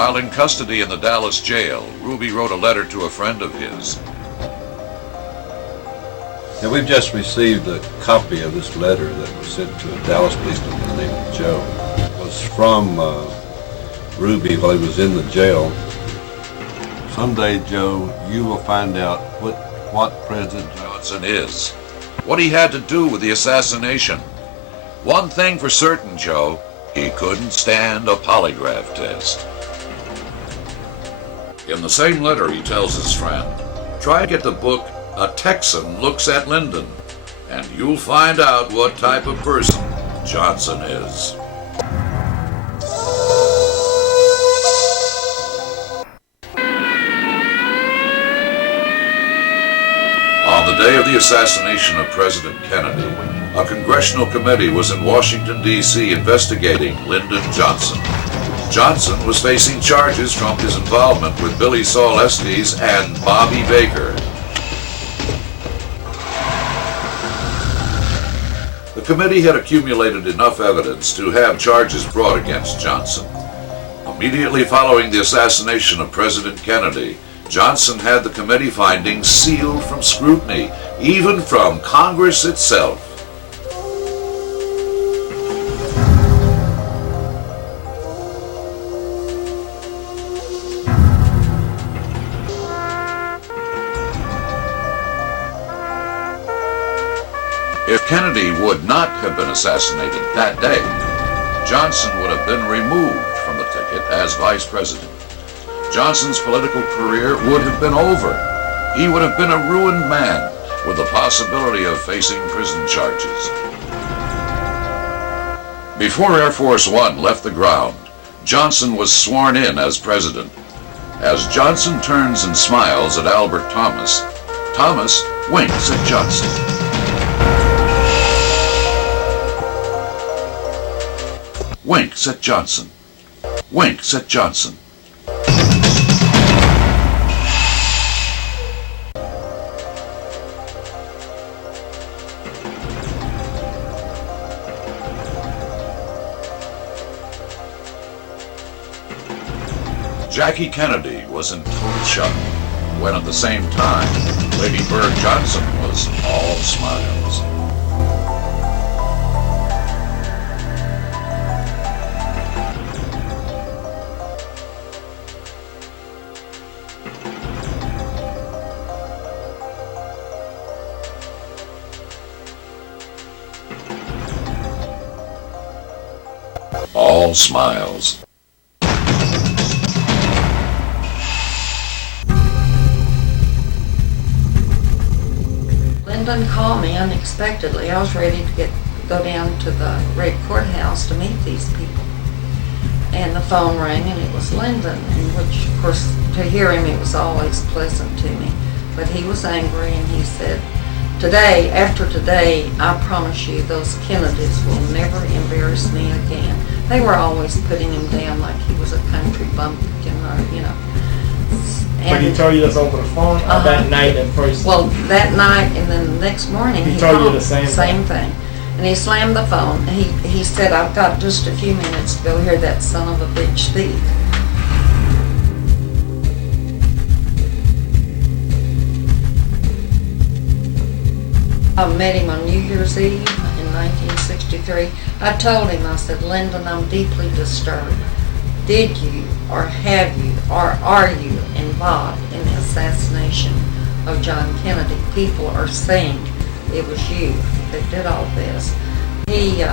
While in custody in the Dallas jail, Ruby wrote a letter to a friend of his. Now, we've just received a copy of this letter that was sent to a Dallas policeman named Joe. It was from Ruby while he was in the jail. Someday, Joe, you will find out what President Johnson is, what he had to do with the assassination. One thing for certain, Joe, he couldn't stand a polygraph test. In the same letter, he tells his friend, try to get the book A Texan Looks at Lyndon, and you'll find out what type of person Johnson is. On the day of the assassination of President Kennedy, a congressional committee was in Washington, D.C. investigating Lyndon Johnson. Johnson was facing charges from his involvement with Billy Saul Estes and Bobby Baker. The committee had accumulated enough evidence to have charges brought against Johnson. Immediately following the assassination of President Kennedy, Johnson had the committee findings sealed from scrutiny, even from Congress itself. If Kennedy would not have been assassinated that day, Johnson would have been removed from the ticket as vice president. Johnson's political career would have been over. He would have been a ruined man with the possibility of facing prison charges. Before Air Force One left the ground, Johnson was sworn in as president. As Johnson turns and smiles at Albert Thomas, Thomas winks at Johnson. Winks at Johnson. Winks at Johnson. Jackie Kennedy was in total shock, when at the same time, Lady Bird Johnson was all smiles. All smiles. Lyndon called me unexpectedly. I was ready to go down to the Red Courthouse to meet these people. And the phone rang and it was Lyndon, and which of course to hear him it was always pleasant to me. But he was angry and he said, today, after today, I promise you those Kennedys will never embarrass me again. They were always putting him down like he was a country bumpkin or, you know. But he told you this over the phone that night at first? Well, that night and then the next morning he told you the same thing. And he slammed the phone. He said, I've got just a few minutes to go hear that son of a bitch thief. I met him on New Year's Eve in 1963. I told him, I said, Lyndon, I'm deeply disturbed. Did you, or have you, or are you involved in the assassination of John Kennedy? People are saying it was you that did all this. He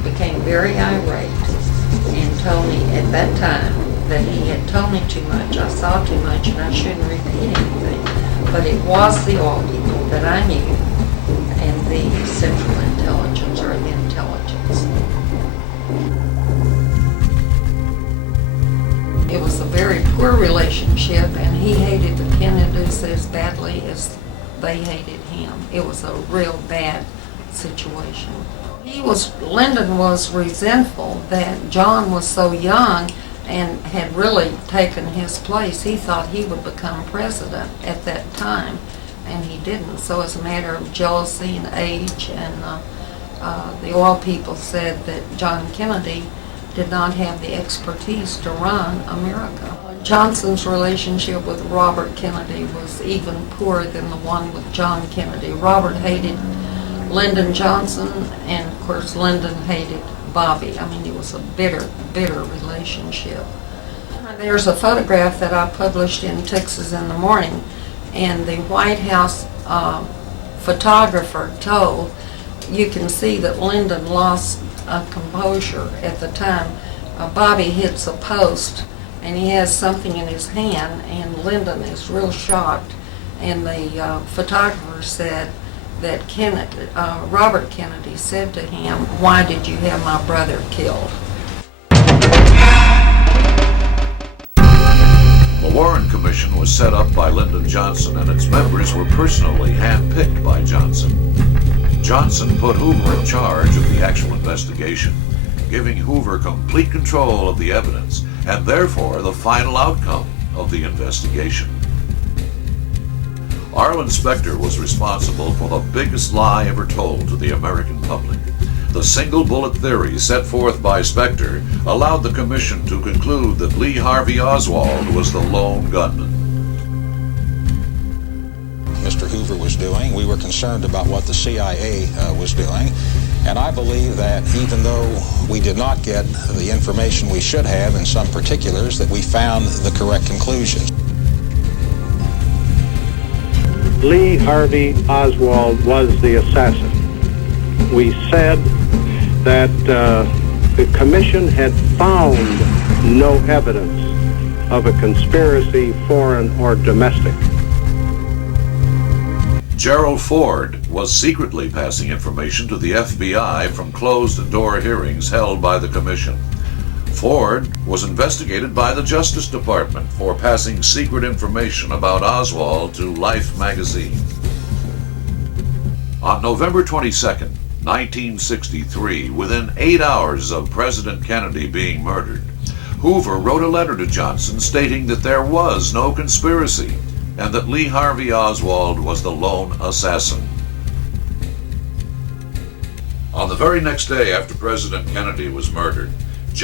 became very irate and told me at that time that he had told me too much. I saw too much and I shouldn't repeat anything. But it was the oil people that I knew and the Central Intelligence or the intelligence. It was a very poor relationship, and he hated the Kennedys as badly as they hated him. It was a real bad situation. Lyndon was resentful that John was so young and had really taken his place. He thought he would become president at that time, and he didn't. So it's a matter of jealousy and age, and the oil people said that John Kennedy did not have the expertise to run America. Johnson's relationship with Robert Kennedy was even poorer than the one with John Kennedy. Robert hated Lyndon Johnson, and of course Lyndon hated Bobby. I mean, it was a bitter, bitter relationship. There's a photograph that I published in Texas in the Morning, and the White House photographer told, you can see that Lyndon lost composure at the time. Bobby hits a post, and he has something in his hand, and Lyndon is real shocked. And the photographer said that Robert Kennedy said to him, "Why did you have my brother killed?" The Warren Commission was set up by Lyndon Johnson, and its members were personally handpicked by Johnson. Johnson put Hoover in charge of the actual investigation, giving Hoover complete control of the evidence and therefore the final outcome of the investigation. Arlen Specter was responsible for the biggest lie ever told to the American public. The single bullet theory set forth by Specter allowed the commission to conclude that Lee Harvey Oswald was the lone gunman. Mr. Hoover was doing. We were concerned about what the CIA was doing. And I believe that even though we did not get the information we should have in some particulars, that we found the correct conclusions. Lee Harvey Oswald was the assassin. We said that the commission had found no evidence of a conspiracy, foreign or domestic. Gerald Ford was secretly passing information to the FBI from closed-door hearings held by the commission. Ford was investigated by the Justice Department for passing secret information about Oswald to Life magazine. On November 22nd, 1963, within 8 hours of President Kennedy being murdered, Hoover wrote a letter to Johnson stating that there was no conspiracy and that Lee Harvey Oswald was the lone assassin. On the very next day after President Kennedy was murdered,